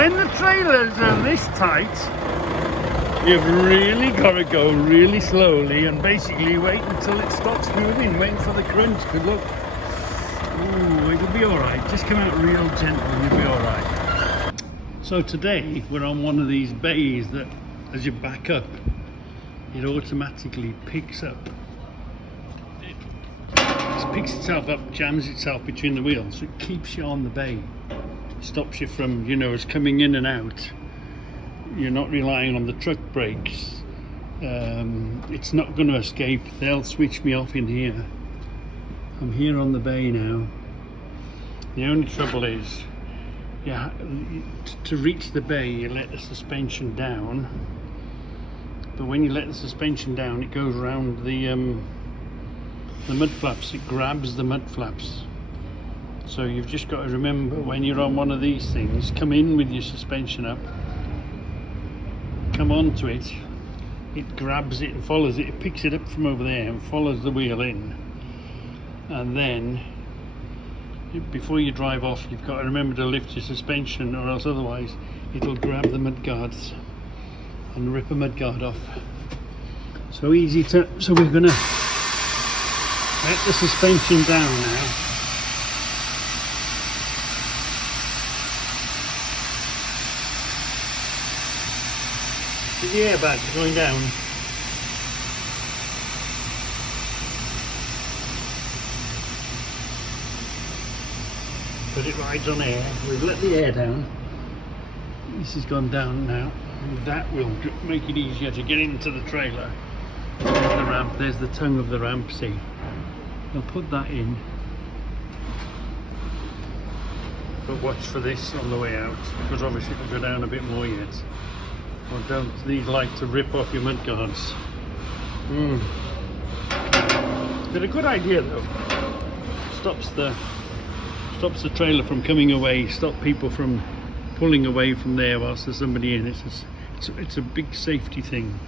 When the trailers are this tight, you've really got to go really slowly and basically wait until it stops moving, waiting for the crunch. Good luck. Ooh, it'll be alright. Just come out real gentle and you'll be alright. So today we're on one of these bays that as you back up, it automatically picks up. It picks itself up, jams itself between the wheels, so it keeps you on the bay. Stops you from, you know, as coming in and out. You're not relying on the truck brakes. It's not going to escape. They'll switch me off in here. I'm here on the bay now. The only trouble is, yeah, to reach the bay you let the suspension down, but when you let the suspension down it goes around the mud flaps. It grabs the mud flaps. So you've just got to remember when you're on one of these things, come in with your suspension up, come onto it, it grabs it and follows it, it picks it up from over there and follows the wheel in, and then before you drive off you've got to remember to lift your suspension, or else otherwise it'll grab the mud guards and rip a mud guard off. So we're gonna let the suspension down now. The airbags going down. But it rides on air. We've let the air down. This has gone down now. And that will make it easier to get into the trailer. There's the ramp. There's the tongue of the ramp. See, I'll put that in. But watch for this on the way out, because obviously it'll go down a bit more yet. Or don't these like to rip off your mud guards? But a good idea though. Stops the trailer from coming away. Stop people from pulling away from there whilst there's somebody in. It's a big safety thing.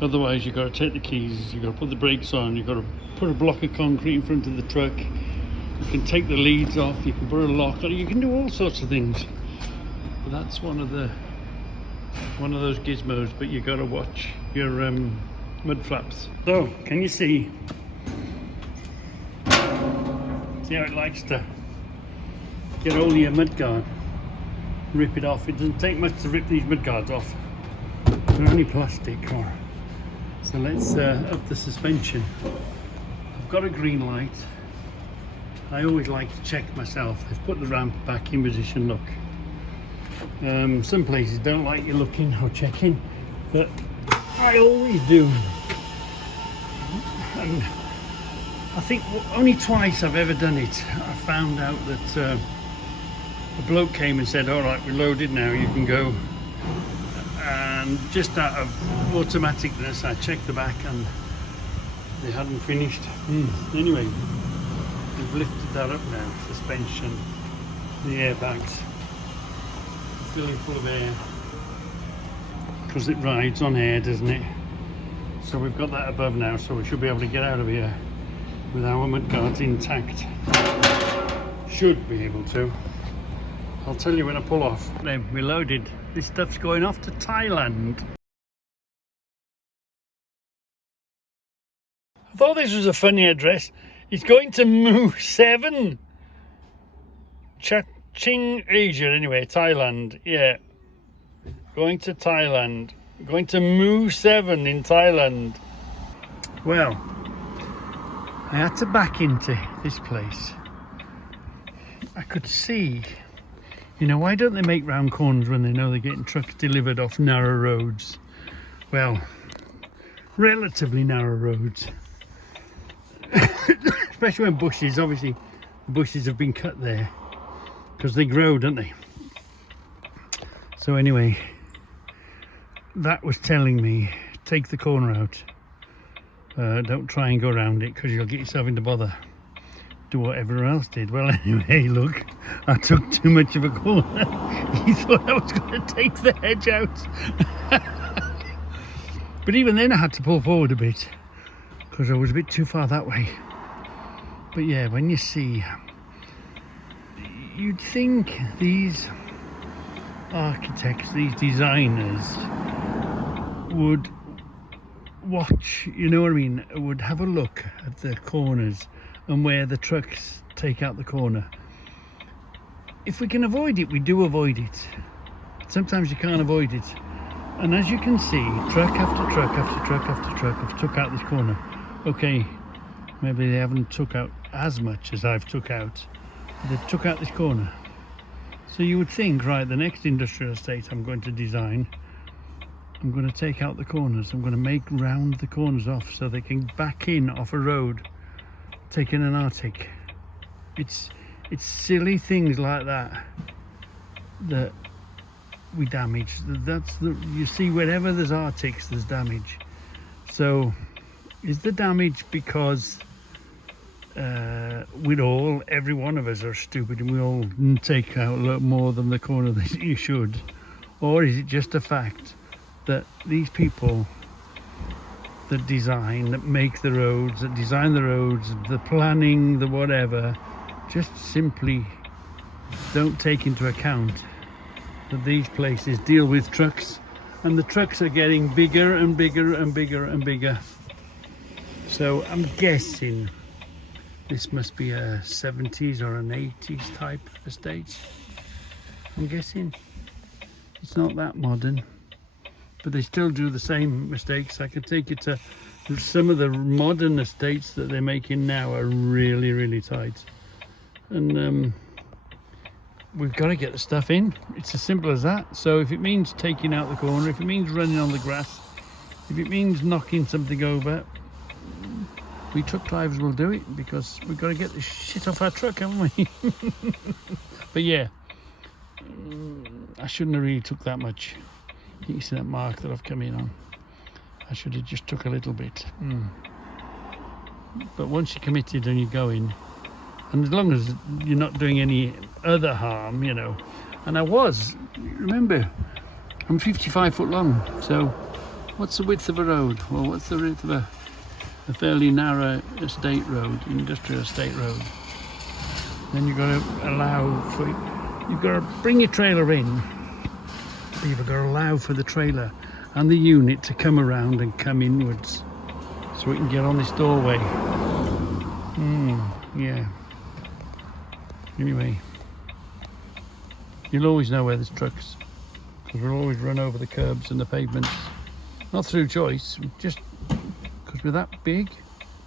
Otherwise you've got to take the keys, you've got to put the brakes on, you've got to put a block of concrete in front of the truck. You can take the leads off, you can put a lock on, you can do all sorts of things. But that's one of those gizmos, but you got to watch your mud flaps. So, can you see how it likes to get hold of your mud guard, rip it off? It doesn't take much to rip these mud guards off. They're only plastic. So let's up the suspension. I've got a green light. I always like to check myself. I've put the ramp back in position, look. Some places don't like you looking or checking, but I always do. And I think only twice I've ever done it. I found out that a bloke came and said, all right, we're loaded now, you can go. And just out of automaticness I checked the back and they hadn't finished. Anyway, we've lifted that up now. Suspension, the airbags, filling full of air, because it rides on air, doesn't it? So we've got that above now, so we should be able to get out of here with our mud guards intact. Should be able to. I'll tell you when I pull off. Then we're loaded. This stuff's going off to Thailand. I thought this was a funny address. It's going to Mu 7. Ching Asia, anyway, Thailand. Yeah. Going to Thailand. Going to Mu 7 in Thailand. Well, I had to back into this place. I could see, you know, why don't they make round corners when they know they're getting trucks delivered off narrow roads? Well, relatively narrow roads. Especially when bushes, obviously the bushes have been cut there because they grow, don't they? So anyway, that was telling me, take the corner out. Don't try and go around it because you'll get yourself into bother. Do what everyone else did. Well, anyway, look, I took too much of a corner. He thought I was going to take the hedge out. But even then I had to pull forward a bit because I was a bit too far that way. But yeah, when you see, you'd think these architects, these designers would watch, you know what I mean, would have a look at the corners and where the trucks take out the corner. If we can avoid it, we do avoid it. Sometimes you can't avoid it. And as you can see, truck after truck after truck after truck have took out this corner. Okay, maybe they haven't took out as much as I've took out. They've took out this corner. So you would think, right, the next industrial estate I'm going to design, I'm going to take out the corners. I'm going to make round the corners off so they can back in off a road, taking an Arctic. It's silly things like that that we damage. You see, wherever there's Arctics, there's damage. So is the damage because every one of us are stupid and we all take out a lot more than the corner that you should? Or is it just a fact that these people that design, that make the roads, that design the roads, the planning, the whatever, just simply don't take into account that these places deal with trucks, and the trucks are getting bigger and bigger and bigger and bigger. So I'm guessing this must be a 70s or an 80s type estate. I'm guessing. It's not that modern, but they still do the same mistakes. I can take it to some of the modern estates that they're making now are really, really tight. And we've got to get the stuff in. It's as simple as that. So if it means taking out the corner, if it means running on the grass, if it means knocking something over, we truck drivers will do it, because we've got to get this shit off our truck, haven't we? But yeah, I shouldn't have really took that much. You can see that mark that I've come in on. I should have just took a little bit. But once you're committed and you're going, and as long as you're not doing any other harm, you know. And I was, remember, I'm 55 foot long, so what's the width of a road? Well, what's the width of a fairly narrow estate road, industrial estate road? Then you've got to allow for, you've got to bring your trailer in, but you've got to allow for the trailer and the unit to come around and come inwards so we can get on this doorway. Yeah. Anyway, you'll always know where there's trucks, because we'll always run over the curbs and the pavements. Not through choice, just because we're that big.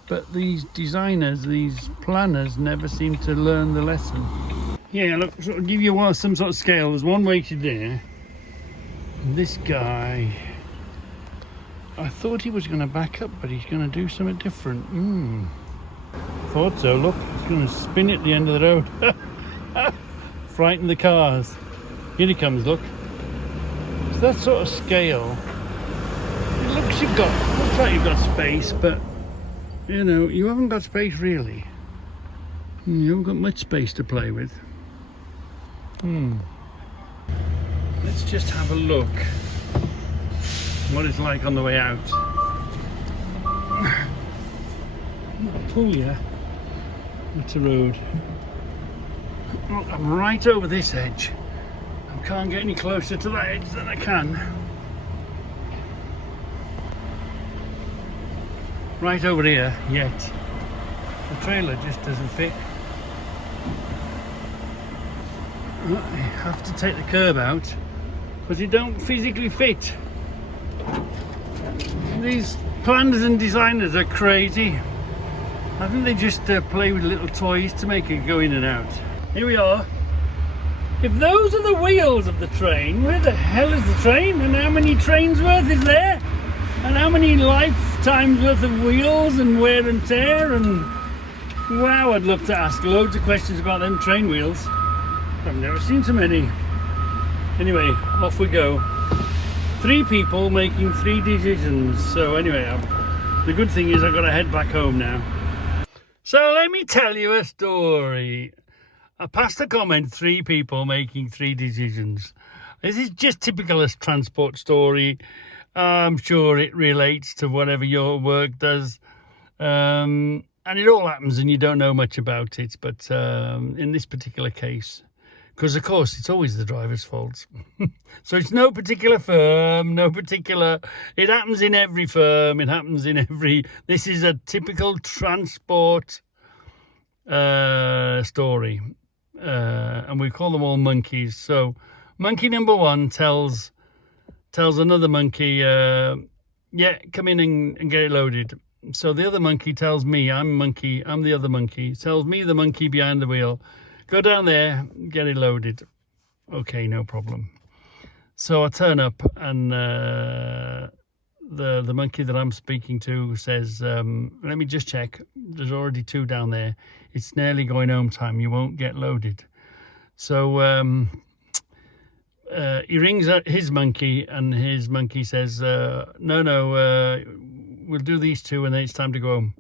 But these designers, these planners, never seem to learn the lesson. Yeah, look, sort of give you some sort of scale. There's one weighted there. And this guy, I thought he was going to back up, but he's going to do something different. Thought so. Look, he's going to spin at the end of the road. Frighten the cars. Here he comes, look. So that sort of scale. It looks like you've got space, but you know, you haven't got space really. You haven't got much space to play with. Let's just have a look what it's like on the way out. I'll pull you. It's a road. Look, I'm right over this edge. I can't get any closer to that edge than I can. Right over here, yet the trailer just doesn't fit. You have to take the curb out because it don't physically fit. These planners and designers are crazy. I think they just play with little toys to make it go in and out. Here we are. If those are the wheels of the train, where the hell is the train? And how many trains worth is there? And how many lifetimes worth of wheels and wear and tear? And wow, I'd love to ask loads of questions about them train wheels. I've never seen so many. Anyway, off we go. 3 people making 3 decisions. So anyway, the good thing is I've got to head back home now. So let me tell you a story. I passed a comment, 3 people making 3 decisions. This is just typical as transport story. I'm sure it relates to whatever your work does. And it all happens and you don't know much about it. But in this particular case, Because, of course, it's always the driver's fault. So it's no particular firm, no particular... It happens in every firm. It happens in every... This is a typical transport story. And we call them all monkeys. So monkey number one tells another monkey, yeah, come in and get it loaded. So the other monkey tells me, I'm the other monkey, tells me, the monkey behind the wheel, go down there, get it loaded. Okay, no problem. So I turn up and the monkey that I'm speaking to says, let me just check. There's already 2 down there. It's nearly going home time. You won't get loaded. So he rings his monkey, and his monkey says, no, we'll do these 2 and then it's time to go home.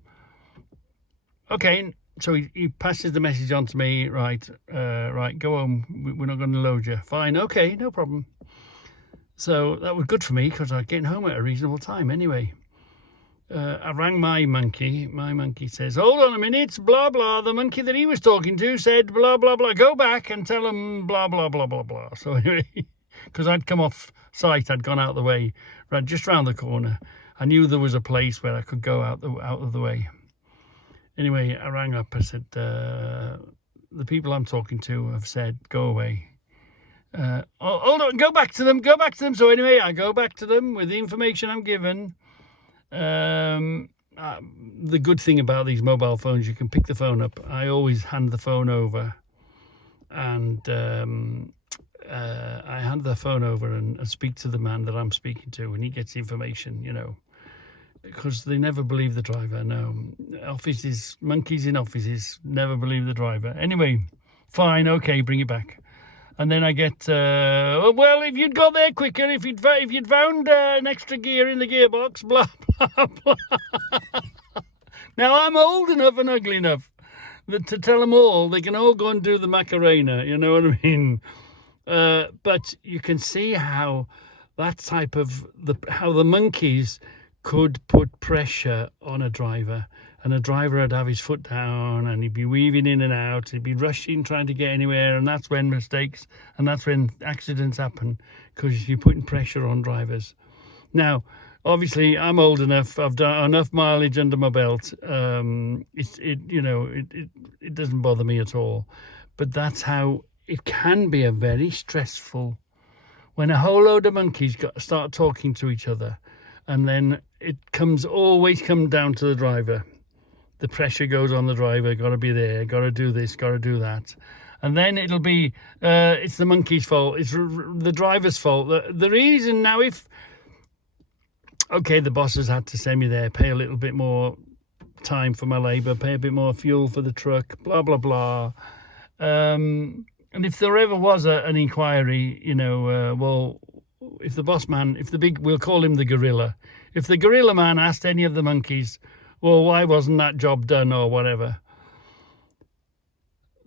Okay, so he passes the message on to me, right, go home, we're not going to load you. Fine, okay, no problem. So that was good for me because I was getting home at a reasonable time anyway. I rang my monkey. My monkey says, hold on a minute, blah, blah. The monkey that he was talking to said, blah, blah, blah. Go back and tell him, blah, blah, blah, blah, blah. So anyway, because I'd come off site, I'd gone out of the way, just round the corner. I knew there was a place where I could go out of the way. Anyway, I rang up. I said, the people I'm talking to have said, go away. Hold on, go back to them. So anyway, I go back to them with the information I'm given. The good thing about these mobile phones, you can pick the phone up. I always hand the phone over, and I hand the phone over and speak to the man that I'm speaking to, and he gets the information, because they never believe the driver. No, monkeys in offices never believe the driver. Anyway, fine, okay, bring it back. And then I get, well, if you'd got there quicker, if you'd found an extra gear in the gearbox, blah, blah, blah. Now, I'm old enough and ugly enough that to tell them all, they can all go and do the Macarena, you know what I mean? But you can see how that type of, how the monkeys could put pressure on a driver. And a driver would have his foot down and he'd be weaving in and out. He'd be rushing, trying to get anywhere. And that's when mistakes and that's when accidents happen, because you're putting pressure on drivers. Now, obviously, I'm old enough. I've done enough mileage under my belt. It doesn't bother me at all. But that's how it can be a very stressful, when a whole load of monkeys start talking to each other. And then it always comes down to the driver. The pressure goes on the driver, got to be there, got to do this, got to do that. And then it'll be, it's the monkey's fault, it's the driver's fault. The reason now, the boss has had to send me there, pay a little bit more time for my labour, pay a bit more fuel for the truck, blah, blah, blah. And if there ever was an inquiry, well, if the boss man, we'll call him the gorilla. If the gorilla man asked any of the monkeys, well, why wasn't that job done or whatever,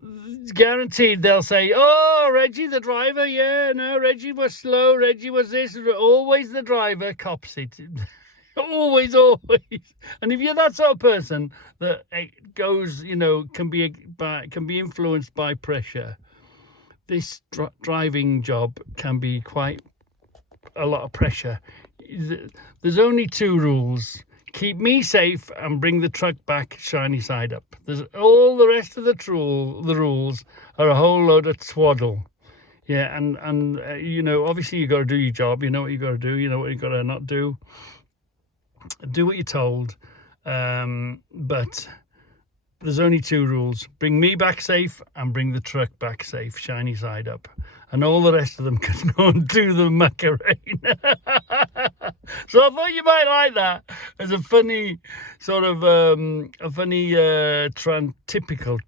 it's guaranteed they'll say, oh, Reggie, the driver, yeah, no, Reggie was slow, Reggie was this. Always the driver cops it. always. And if you're that sort of person that goes, can be influenced by pressure, this driving job can be quite a lot of pressure. There's only 2 rules. Keep me safe and bring the truck back shiny side up. There's all the rest of the rules are a whole load of twaddle. Yeah, and obviously you got to do your job. You know what you got to do. You know what you got to not do. Do what you're told. But there's only 2 rules. Bring me back safe and bring the truck back safe, shiny side up. And all the rest of them can go and do the Macarena. So I thought you might like that as a funny sort of, typical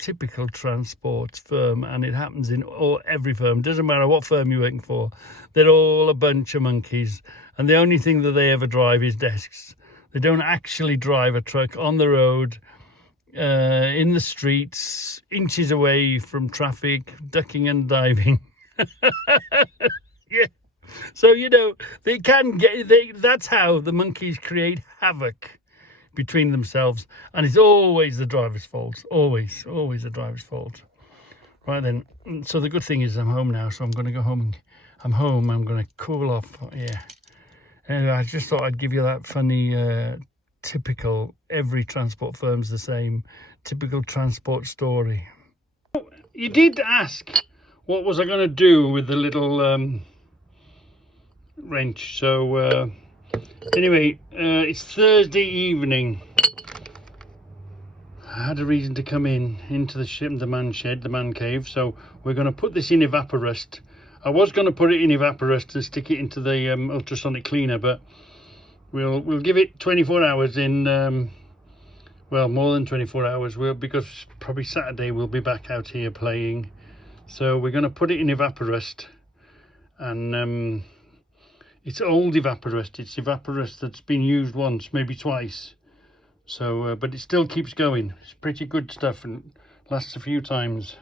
transport firm. And it happens in every firm. Doesn't matter what firm you're working for. They're all a bunch of monkeys. And the only thing that they ever drive is desks. They don't actually drive a truck on the road, in the streets, inches away from traffic, ducking and diving. Yeah. So, they can that's how the monkeys create havoc between themselves. And it's always the driver's fault. Always the driver's fault. Right then, so the good thing is I'm home now, so I'm going to go home. I'm home, I'm going to cool off. Yeah. Anyway, I just thought I'd give you that funny, typical, every transport firm's the same, typical transport story. You did ask what was I going to do with the little wrench. So anyway, it's Thursday evening. I had a reason to come into the man shed, the man cave. So we're going to put this in evaporust. I was going to put it in evaporust and stick it into the ultrasonic cleaner, but we'll give it 24 hours in. Well, more than 24 hours. Because probably Saturday we'll be back out here playing. So we're going to put it in evaporust, and it's old evaporust. It's evaporust that's been used once, maybe twice. So, but it still keeps going. It's pretty good stuff and lasts a few times.